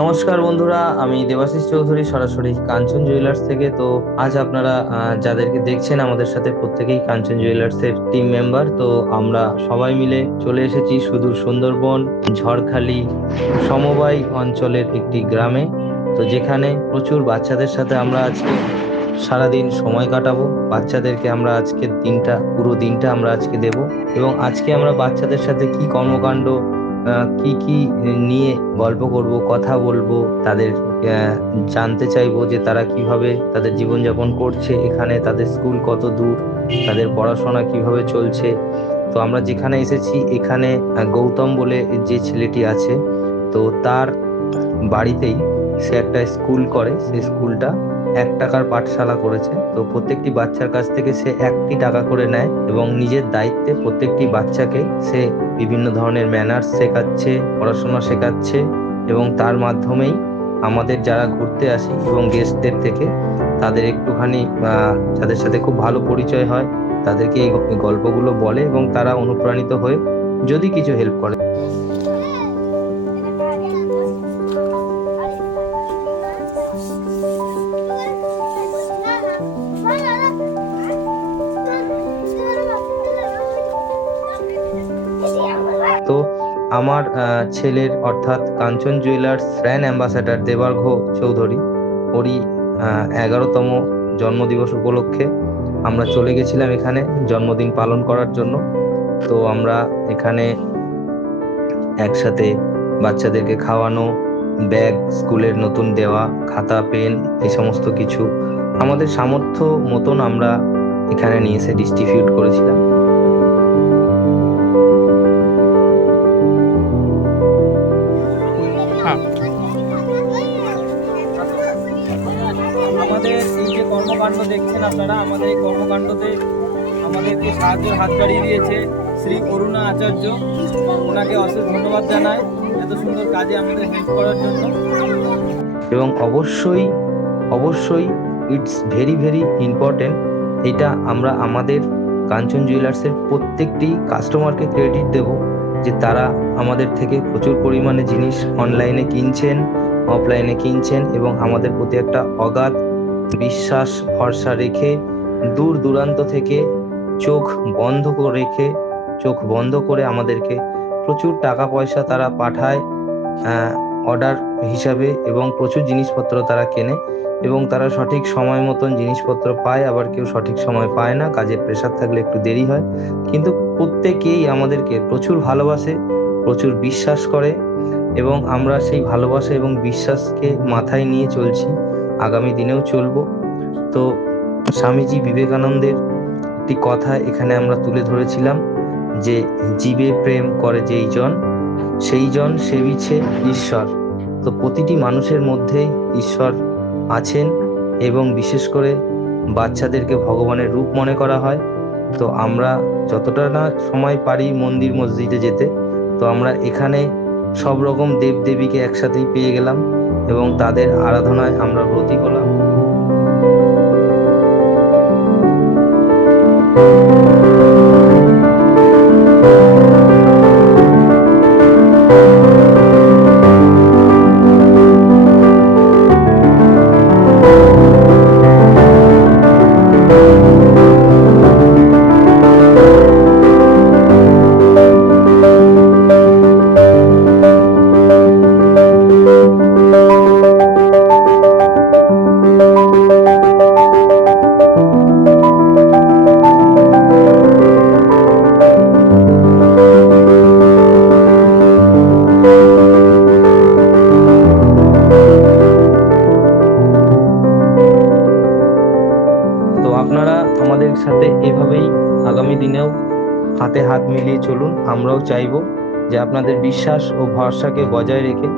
নমস্কার বন্ধুরা, আমি দেবাশিস চৌধুরী সরাসরি কাঞ্চন জুয়েলার্স থেকে। তো আজ আপনারা যাদেরকে দেখছেন আমাদের সাথে প্রত্যেকেই কাঞ্চন জুয়েলার্স এর টিম মেম্বার। তো আমরা সবাই মিলে চলে এসেছি সুদূর সুন্দরবন ঝড়খালি সমবায় অঞ্চলের একটি গ্রামে। তো যেখানে প্রচুর বাচ্চাদের সাথে আমরা আজকে সারাদিন সময় কাটাবো। বাচ্চাদেরকে আমরা আজকের দিনটা পুরো দিনটা আমরা আজকে দেব, এবং আজকে আমরা বাচ্চাদের সাথে কি কর্মকাণ্ড কি কি নিয়ে গল্প করব, কথা বলবো, তাদের জানতে চাইবো যে তারা কিভাবে তাদের জীবনযাপন করছে, এখানে তাদের স্কুল কত দূর, তাদের পড়াশোনা কিভাবে চলছে। তো আমরা যেখানে এসেছি এখানে গৌতম বলে যে ছেলেটি আছে, তো তার বাড়িতেই সে একটা স্কুল করে। সেই স্কুলটা 1 টাকার পাঠশালা করেছে। তো প্রত্যেকটি বাচ্চার কাছ থেকে সে 1টি টাকা করে নেয় এবং নিজের দায়িত্বে প্রত্যেকটি বাচ্চাকে সে বিভিন্ন ধরনের ম্যানার্স শেখাচ্ছে, পড়াশোনা শেখাচ্ছে, এবং তার মাধ্যমেই আমাদের যারা ঘুরতে আসি এবং গেস্টদের থেকে তাদের একটুখানি যাদের সাথে খুব ভালো পরিচয় হয় তাদেরকে এই গল্পগুলো বলে এবং তারা অনুপ্রাণিত হয়ে যদি কিছু হেল্প করে। তো আমার ছেলের অর্থাৎ Kanchan jewellers brand ambassador Debargha Chowdhury, ওরই 11তম জন্মদিবস উপলক্ষে আমরা চলে গেছিলাম এখানে জন্মদিন পালন করার জন্য। তো আমরা এখানে একসাথে বাচ্চাদেরকে খাওয়ানো, ব্যাগ স্কুলের নতুন দেওয়া, খাতা পেন, এই সমস্ত কিছু আমাদের সামর্থ্য মতন আমরা এখানে নিয়ে এসে ডিস্ট্রিবিউট করেছিলাম। আমাদের এই যে কর্মকাণ্ড দেখছেন আপনারা, আমাদের এই কর্মকাণ্ডতে আমাদেরকে সাহায্যের হাত বাড়িয়ে দিয়েছে শ্রী অরুণা আচার্য। ওনাকে অশেষ ধন্যবাদ জানাই এত সুন্দর কাজে আমাদের হেল্প করার জন্য। এবং অবশ্যই অবশ্যই ইটস ভেরি ভেরি ইম্পর্টেন্ট, এটা আমরা আমাদের কাঞ্চন জুয়েলার্সের প্রত্যেকটি কাস্টমারকে ক্রেডিট দেব যে তারা আমাদের থেকে প্রচুর পরিমাণে জিনিস অনলাইনে কিনছেন, অফলাইনে কিনছেন, এবং আমাদের প্রতি একটা অগাধ বিশ্বাস ভরসা রেখে দূর দূরান্ত থেকে চোখ বন্ধ করে আমাদেরকে প্রচুর টাকা পয়সা তারা পাঠায় অর্ডার হিসাবে, এবং প্রচুর জিনিসপত্র তারা কেনে, এবং তারা সঠিক সময় মতন জিনিসপত্র পায়। আবার কেউ সঠিক সময় পায় না, কাজের প্রেশার থাকলে একটু দেরি হয়, কিন্তু প্রত্যেকেই আমাদেরকে প্রচুর ভালোবাসে, প্রচুর বিশ্বাস করে, এবং আমরা সেই ভালোবাসা এবং বিশ্বাসকে মাথায় নিয়ে চলছি, আগামী দিনেও চলবো। তো স্বামীজি বিবেকানন্দের একটি কথা এখানে আমরা তুলে ধরেছিলাম যে জীবে প্রেম করে যেই জন সেই জন সেবিছে ঈশ্বর। তো প্রতিটি মানুষের মধ্যেই ঈশ্বর আছেন, এবং বিশেষ করে বাচ্চাদেরকে ভগবানের রূপ মনে করা হয়। তো আমরা যতটা না সময় পারি মন্দির মসজিদে যেতে, তো আমরা এখানে সব রকম দেবদেবীকে একসাথেই পেয়ে গেলাম এবং তাদের আরাধনায় আমরা ব্রতী হলাম। তো আপনারা আমাদের সাথে এভাবেই আগামী দিনেও হাতে হাত মিলিয়ে চলুন। আমরাও চাইবো যে আপনাদের বিশ্বাস ও ভরসাকে বজায় রেখে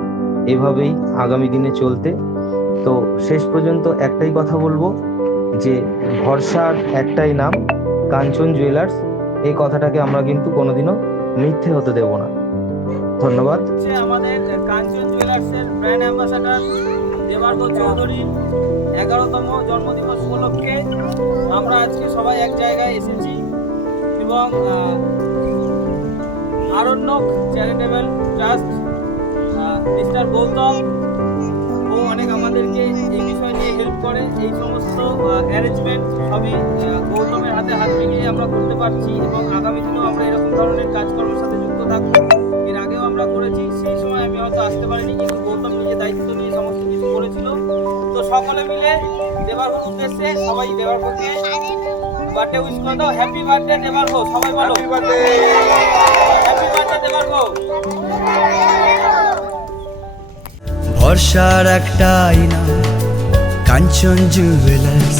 এভাবেই আগামী দিনে চলতে। তো শেষ পর্যন্ত একটাই কথা বলবো যে ভরসার একটাই নাম, কাঞ্চন জুয়েলার্স। এই কথাটাকে আমরা কিন্তু কোনোদিনও মিথ্যে হতে দেব না। ধন্যবাদ। আমাদের কাঞ্চন জুয়েলার্সের ব্র্যান্ড অ্যাম্বাসাডার দেবার্ঘ চৌধুরী 11তম জন্মদিবস উপলক্ষে আমরা আজকে সবাই এক জায়গায় এসেছি, এবং Aranyak charitable trust, mister Gautam অনেক আমাদেরকে এই বিষয় নিয়ে হেল্প করে। এই সমস্ত অ্যারেঞ্জমেন্ট সবই গৌতমের হাতে হাত মিলিয়ে আমরা করতে পারছি এবং আগামী দিনেও আমরা এরকম ধরনের কাজকর্মের সাথে যুক্ত থাকবো। এর আগেও আমরা করেছি, সেই সময় আমি হয়তো আসতে পারিনি, কিন্তু গৌতম নিজে দায়িত্ব নিয়ে সমস্ত কিছু করেছিল। তো সকলে মিলে দেবারঘোর উদ্দেশ্যে সবাই দেবারঘোরকে বার্থডে উইশ করে দাও। হ্যাপি বার্থডে দেবারঘোর, সবাই বলো হ্যাপি বার্থডে দেবারঘোর। ভরসার একটা আয়না, কাঞ্চন জুয়েলার্স।